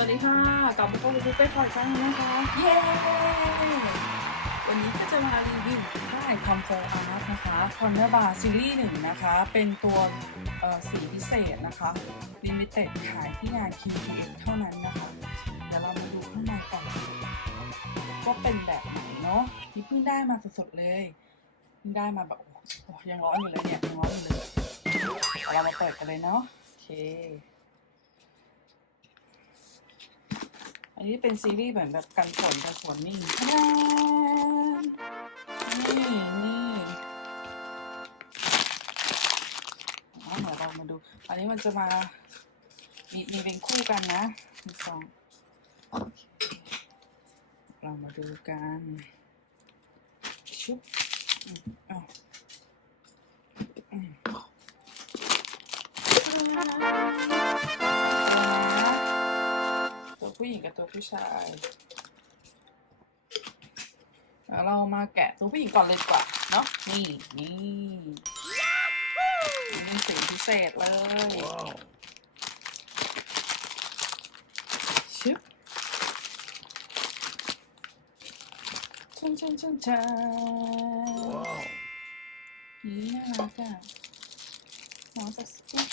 วัสดีค่ะ กลับมาพบกับบุ๊กเป้พอยครั้งนึงนะคะ เย้ วันนี้ก็จะมารีวิวค่ายคอมโฟอาร์ตนะคะคอนเนอร์บาร์ซีรีส์หนึ่งนะคะ เป็นตัวสีพิเศษนะคะลิมิเต็ดขายที่งาน QTX เท่านั้นนะคะ เดี๋ยวเรามาดูข้างในกันว่าเป็นแบบไหนเนาะนี่เพิ่งได้มาสดๆเลยเพิ่งได้มาแบบโอ้ยังร้อนอยู่เลยเนี่ยยังร้อนอยู่เลย เรามาเปิดกันเลยเนาะโอเค อันนี้เป็นซีรีส์เหมือนแบบกันฝนกันฝนนี่นี่นี่เอาเดี๋ยวเรามาดู อันนี้มันจะมา มีมีเป็นคู่กันนะมีสองเรามาดูกันชุบอ้าว ผู้หญิงกับตัวผู้ชายแล้วเรามาแกะตัวผู้หญิงก่อนเลยดีกว่าเนาะนี่นี่นี่เป็นสีพิเศษเลยชึบชันชันชันชันนี่น่ารักอะน้องจะสกิป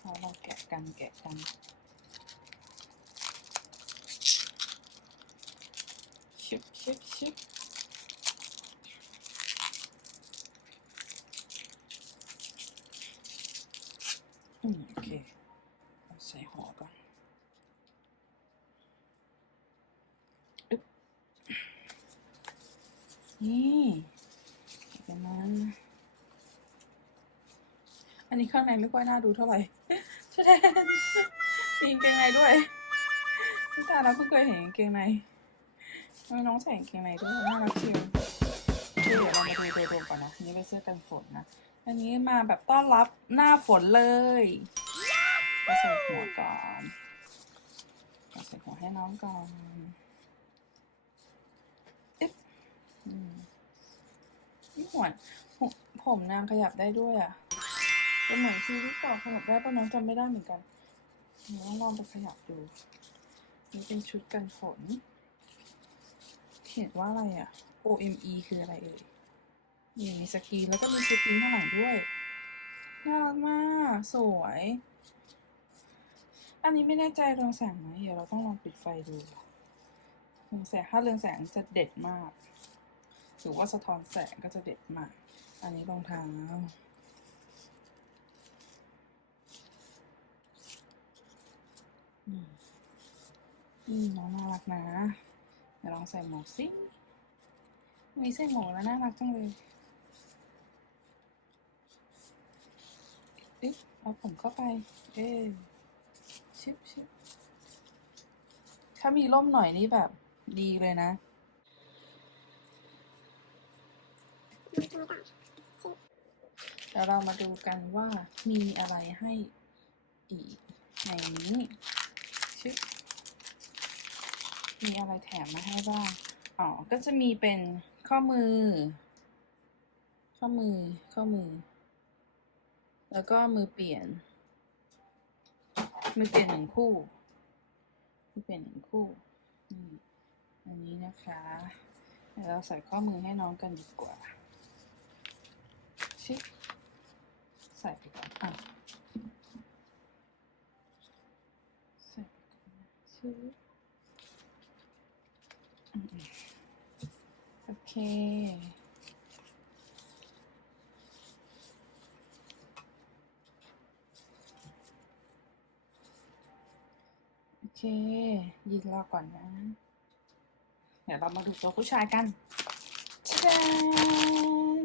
เอาเราแกันแกะกันชึบชึบชึบอืมโอเคใส่หัวก่อนนี่ประมาณอันนี้ข้างในไม่ค่อยน่าดูเท่าไหร่ แสดงมีกางเกงในด้วยไม่ตายแล้วเพิ่งเคยเห็นกางเกงในน้องใส่กางเกงในด้วยน่ารักจริงเคเดี๋ยวเรามาดูโดยรวมก่อนนะอันนี้เป็นเสื้อกันฝนนะ อันนี้มาแบบต้อนรับหน้าฝนเลยใส่หัวก่อนใส่หัวให้น้องก่อนอึ๊บนี่หัวผมนางขยับได้ด้วยอะ เป็นเหมือนซีรีส์เก่าขยับได้ปะน้องจำไม่ได้เหมือนกันเดี๋ยวต้องลองไปขยับดู นี่เป็นชุดกันฝน เขียนว่าอะไรอะ OME คืออะไรเอ่ยนี่มีสกรีนแล้วก็มีสกรีนข้างหลังด้วย น่ารักมาก สวย อันนี้ไม่แน่ใจเรืองแสงไหมเดี๋ยวเราต้องลองปิดไฟดูเรืองแสงถ้าเรืองแสงจะเด็ดมาก หรือว่าสะท้อนแสงก็จะเด็ดมาก อันนี้รองเท้าอืมอืม น้องน่ารักนะ เดี๋ยวลองใส่หมวกสิมีใส่หมวกแล้วน่ารักจังเลยเอ๊ะเอาผมเข้าไป เอ๊ชิบชิบถ้ามีร่มหน่อยนี่แบบดีเลยนะเดี๋ยวเรามาดูกันว่ามีอะไรให้อีกในนี้ชิบ มีอะไรแถมมาให้บ้าง อ๋อ ก็จะมีเป็นข้อมือ ข้อมือ ข้อมือ แล้วก็มือเปลี่ยน มือเปลี่ยนหนึ่งคู่ มือเปลี่ยนหนึ่งคู่ อันนี้นะคะเดี๋ยวเราใส่ข้อมือให้น้องกันดีกว่า ชิ ใส่ไปก่อนอะใส่ไปก่อนชิบ โอ เค โอเค ยืนรอก่อนนะ เดี๋ยวเรามาดูตัวผู้ชายกันชาดน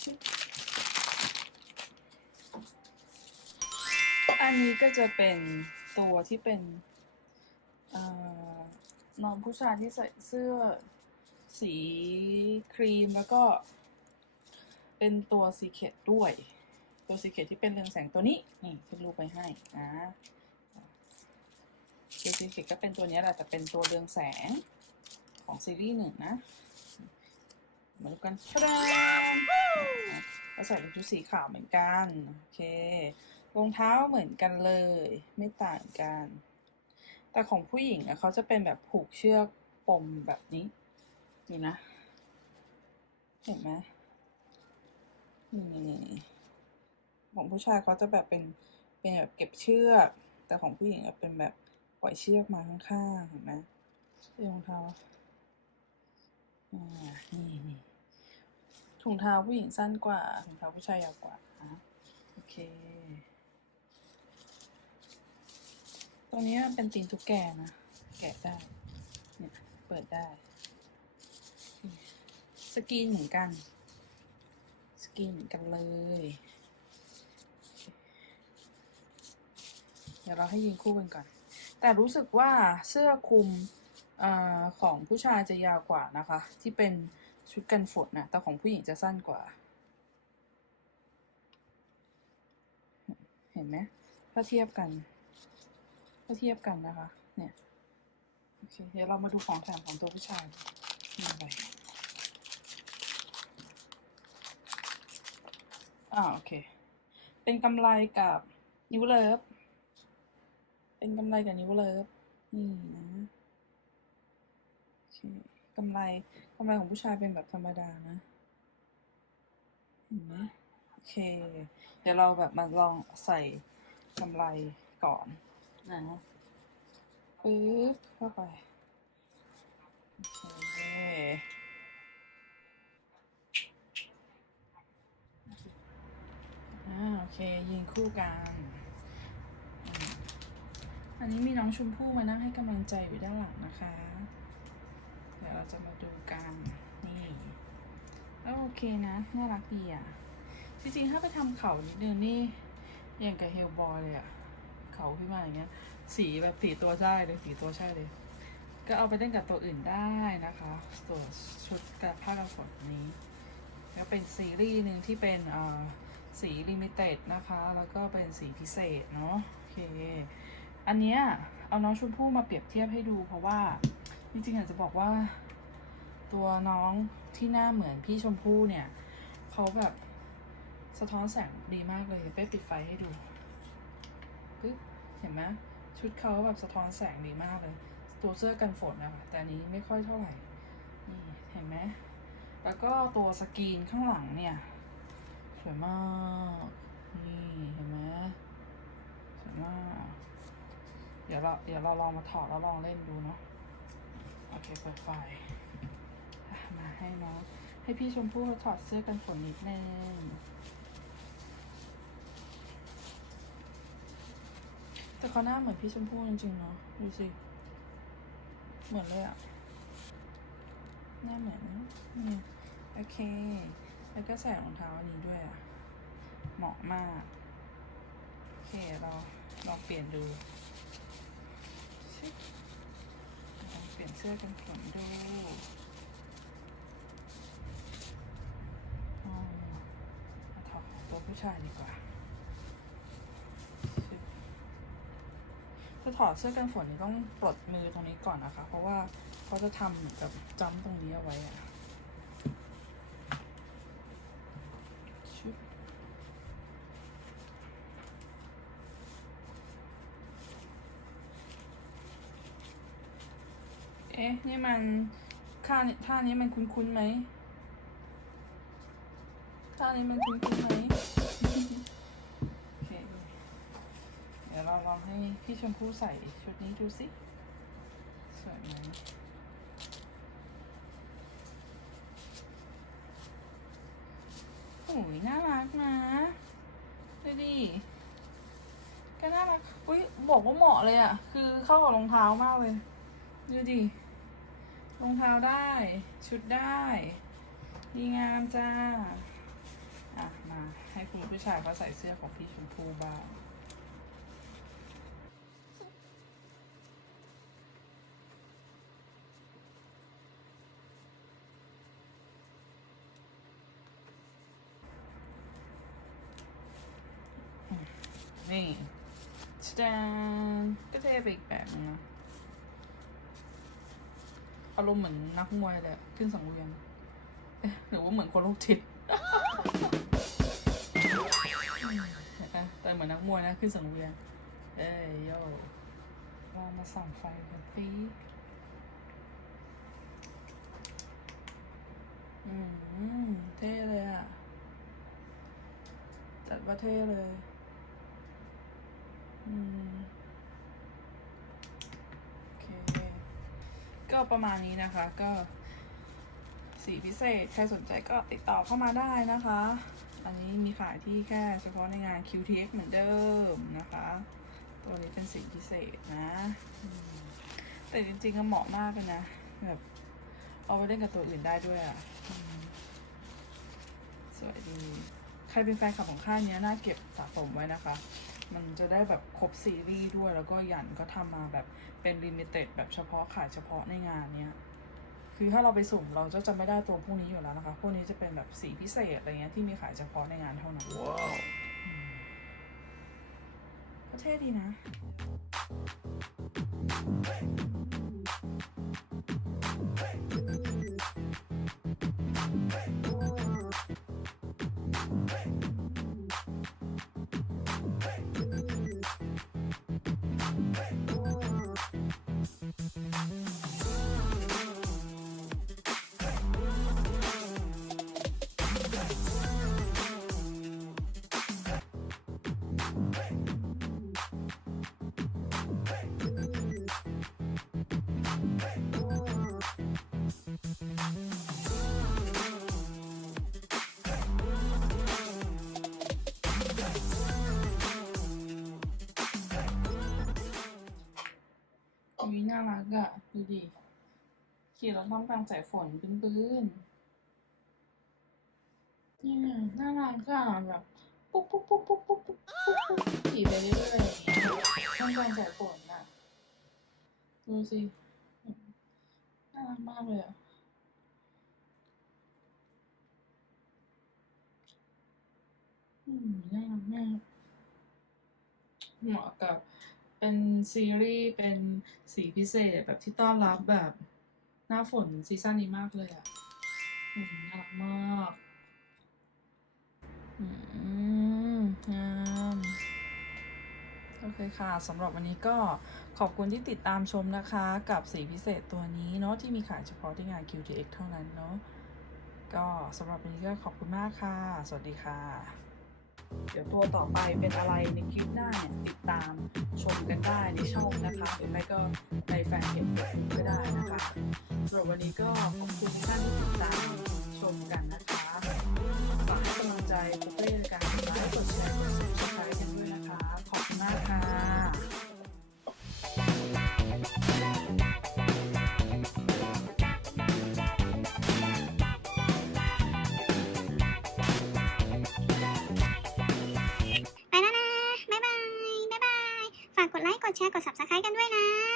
ชิบอันนี้ก็จะเป็นตัวที่เป็น เอ่อ น้องผู้ชายที่ใส่เสื้อสีครีมแล้วก็เป็นตัวสีเขตด้วย ตัวสีเขตที่เป็นเรืองแสงตัวนี้นี่ขึ้นรูปไปให้นะตัวสีเขตก็เป็นตัวนี้แหละแต่เป็นตัวเรืองแสงของซีรีส์หนึ่งนะมาดูกันชะดาเราใส่เป็นชุดสีขาวเหมือนกัน โอเค รองเท้าเหมือนกันเลย ไม่ต่างกัน แต่ของผู้หญิงอะเขาจะเป็นแบบผูกเชือกปมแบบนี้ นี่นะ เห็นไหมนี่ของผู้ชายเขาจะแบบเป็นเป็นแบบเก็บเชือก แต่ของผู้หญิงอะเป็นแบบปล่อยเชือกมาข้างๆเห็นไหมรองเท้าอ่านี่นี่ถุงเท้าผู้หญิงสั้นกว่าถุงเท้าผู้ชายยาวกว่าโอเค ตรงนี้มันเป็นตีนตุ๊กแกนะ แกะได้ เนี่ย เปิดได้ สกรีนเหมือนกัน สกรีนเหมือนกันเลย เดี๋ยวเราให้ยิงคู่กันก่อน แต่รู้สึกว่าเสื้อคลุมอของผู้ชายจะยาวกว่านะคะ ที่เป็นชุดกันฝนนะแต่ของผู้หญิงจะสั้นกว่า เห็นไหมถ้าเทียบกัน ถ้าเทียบกันนะคะ เนี่ย โอเค เดี๋ยวเรามาดูของแถมของตัวผู้ชายมีอะไรอ่าโอเค เป็นกำไรกับนิ้วเลิฟ เป็นกำไรกับนิ้วเลิฟ นี่นะโอเคกำไรกำไรของผู้ชายเป็นแบบธรรมดานะเห็นไหมโอเค เดี๋ยวเราแบบมาลองใส่กำไรก่อน นะปึ๊บเข้าไปโอเคอ่าโอเคยิงคู่กันอืมอันนี้มีน้องชมพู่มานั่งให้กำลังใจอยู่ด้านหลังนะคะ เดี๋ยวเราจะมาดูกัน นี่ก็โอเคนะ น่ารักดีอะ จริงๆ ถ้าไปทำเขานิดนึงนี่อย่างกับเฮลบอยเลยอะ เขาขึ้นมาอย่างเงี้ย สีแบบสีตัวใช่เลยสีตัวใช่เลย ก็เอาไปเล่นกับตัวอื่นได้นะคะตัวชุดกับผ้ากันฝนนี้ก็เป็นซีรีส์หนึ่งที่เป็นเอ่อสีลิมิเต็ดนะคะ แล้วก็เป็นสีพิเศษเนาะโอเค อันเนี้ยเอาน้องชมพู่มาเปรียบเทียบให้ดูเพราะว่าจริงๆอยากจะบอกว่า ตัวน้องที่หน้าเหมือนพี่ชมพู่เนี่ยเขาแบบสะท้อนแสงดีมากเลยเดี๋ยวเป้ปิดไฟให้ดูปึ๊บ เห็นไหมชุดเขาแบบสะท้อนแสงดีมากเลย ตัวเสื้อกันฝนนะคะแต่อันนี้ไม่ค่อยเท่าไหร่นี่เห็นไหมแล้วก็ตัวสกรีนข้างหลังเนี่ย สวยมาก นี่เห็นไหมสวยมาก เดี๋ยวเราเดี๋ยวเราลองมาถอดแล้วลองเล่นดูเนาะโอเคเปิดไฟมาให้น้องให้พี่ชมพู่ถอดเสื้อกันฝนนิดนึง แต่ เขาหน้าเหมือนพี่ชมพู่จริงๆเนาะดูสิ เหมือนเลยอะหน้าเหมือนนี่โอเค แล้วก็ใส่รองเท้าอันนี้ด้วยอะเหมาะมาก โอเค เราลองเปลี่ยนดูชิลองเปลี่ยนเสื้อกันฝนดูอ๋อาถอดของตัวผู้ชายดีกว่าชิ จะถอดเสื้อกันฝนนี่ต้องปลดมือตรงนี้ก่อนนะคะ เพราะว่าเขาจะทำเหมือนกับจ้ำตรงนี้เอาไว้อะเอ๊ะ นี่มันท่านี้ท่านี้มันคุ้นๆไหมท่านี้มันคุ้นๆไหม ให้พี่ชมพู่ใส่ชุดนี้ดูสิ สวยไหมโอ้ยน่ารักนะดูดิก็น่ารัก อุ้ยบอกว่าเหมาะเลยอะ่ะ คือเข้ากับรองเท้ามากเลย ดูดิ รองเท้าได้ ชุดได้ ดีงามจ้า อะ มา ให้คุณผู้ชายเขาใส่เสื้อของพี่ชมพูบ้าง นี่ชดานก็เท่ไปอีกแบบนึงนะอารมณ์เหมือนนักมวยเลยอะขึ้นสังเวียนเอ๊ะหรือว่าเหมือนคนโรคจิตแต่เหมือนนักมวยนะขึ้นสังเวียน เอ้ยโยเรามาส่องไฟกันสิอืมเท่เลยอะ จัดว่าเท่เลย ก็ประมาณนี้นะคะ ก็สีพิเศษ ใครสนใจก็ติดต่อเข้ามาได้นะคะ อันนี้มีขายที่แค่เฉพาะในงาน QTX เหมือนเดิมนะคะ ตัวนี้เป็นสีพิเศษนะ แต่จริงๆก็เหมาะมากเลยนะ แบบเอาไปเล่นกับตัวอื่นได้ด้วยอะสวยดี ใครเป็นแฟนคลับของค่ายนี้น่าเก็บสะสมไว้นะคะ มันจะได้แบบครบซีรีส์ด้วยแล้วก็หยันก็ทำมาแบบเป็นลิมิเต็ดแบบเฉพาะขายเฉพาะในงานเนี้ย คือถ้าเราไปสุ่มเราจะจำไม่ได้ตัวพวกนี้อยู่แล้วนะคะ พวกนี้จะเป็นแบบสีพิเศษอะไรเงี้ยที่มีขายเฉพาะในงานเท่านั้นว้าวก็เท่ดีนะอุ้ ดูดิขี่รถล่องกลางสายฝนบื้นๆนี่น่ารักอะแบบปุ๊บปุ๊บปุ๊บปุ๊บปุ๊บปุ๊บปุ๊บขี่ไปเรื่อยๆท่องกลางสายฝนอะดูสิน่ารักมากเลยอะอืมน่ารักมากเหมาะกับ เป็นซีรีส์เป็นสีพิเศษแบบที่ต้อนรับแบบหน้าฝนซีซั่นนี้มากเลยอะน่ารักมากอืมงามโอเคค่ะสำหรับวันนี้ก็ขอบคุณที่ติดตามชมนะคะ กับสีพิเศษตัวนี้เนาะที่มีขายเฉพาะที่งาน QTX เท่านั้นเนาะก็สำหรับวันนี้ก็ขอบคุณมากค่ะ สวัสดีค่ะ เดี๋ยวตัวต่อไปเป็นอะไรในคลิปหน้าเนี่ยติดตามชมกันได้ในช่องนะคะหรือไม่ก็ในแฟนเพจก็ได้นะคะสำหรับวันนี้ก็ขอบคุณทุกท่านที่ติดตามชมกันนะคะฝากให้กำลังใจปุ๊กเป้ ร์กด subscribe กันด้วยนะ